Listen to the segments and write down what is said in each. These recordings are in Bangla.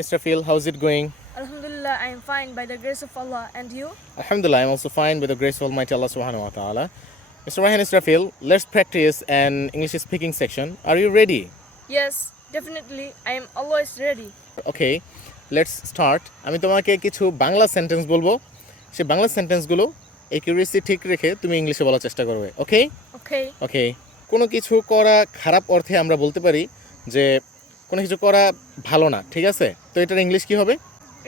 Mr. Phil, how's it going? Alhamdulillah, I am fine by the grace of Allah. And you? Alhamdulillah, I'm also fine with the grace of Almighty Allah subhanahu wa ta'ala. Mr. Ryan Israfil, let's practice an English speaking section. Are you ready? Yes, definitely. I am always ready. Okay, let's start. আমি তোমাকে কিছু বাংলা সেন্টেন্স বলবো। সেই বাংলা সেন্টেন্সগুলো একিউরেসি ঠিক রেখে তুমি ইংলিশে বলার চেষ্টা করবে। ওকে? Okay. ওকে। কোনো কিছু করা খারাপ অর্থে আমরা বলতে পারি যে কোনো কিছু করা ভালো না, ঠিক আছে? তো এটার ইংলিশ কি হবে?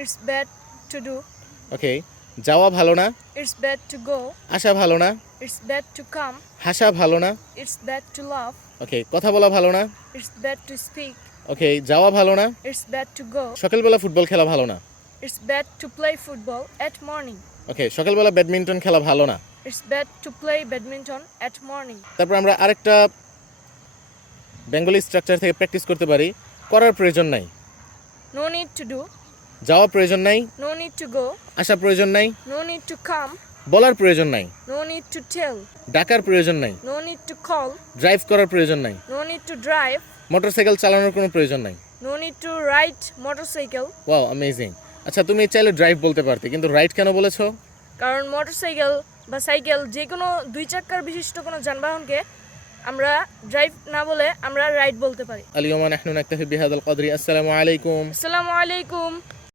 It's bad to do. ওকে। যাওয়া ভালো না, It's bad to go. আসা ভালো না, It's bad to come. হাসা ভালো না। It's bad to laugh. ওকে, কথা বলা ভালো না। It's bad to speak. ওকে, যাওয়া ভালো না। It's bad to go. সকালবেলা ফুটবল খেলা ভালো না। It's bad to play football at morning. ওকে, সকালবেলা ব্যাডমিন্টন খেলা ভালো না। It's bad to play badminton at morning. তারপর আমরা আরেকটা বেঙ্গলি স্ট্রাকচার থেকে প্র্যাকটিস করতে পারি। করার প্রয়োজন নাই, No need to do. যাওয়া প্রয়োজন নাই, No need to go. আসা প্রয়োজন নাই, No need to come. বলার প্রয়োজন নাই, No need to tell. ডাকার প্রয়োজন নাই, No need to call. Drive করার প্রয়োজন নাই, No need to drive. Motorcycle চালানোর কোনো প্রয়োজন নাই। No need to ride motorcycle. Wow, amazing. আচ্ছা, তুমি চাইলে ড্রাইভ বলতে পারতে, কিন্তু রাইড কেন বলেছো? কারণ মোটরসাইকেল বা সাইকেল যে কোনো দুই চাকার বিশিষ্ট কোনো যানবাহনকে আমরা ড্রাইভ না বলে আমরা রাইড বলতে পারি। আল-ইয়াওমা নাহনু নাকতাফি বিহাযাল কদরি। আসসালামু আলাইকুম। আসসালামু আলাইকুম।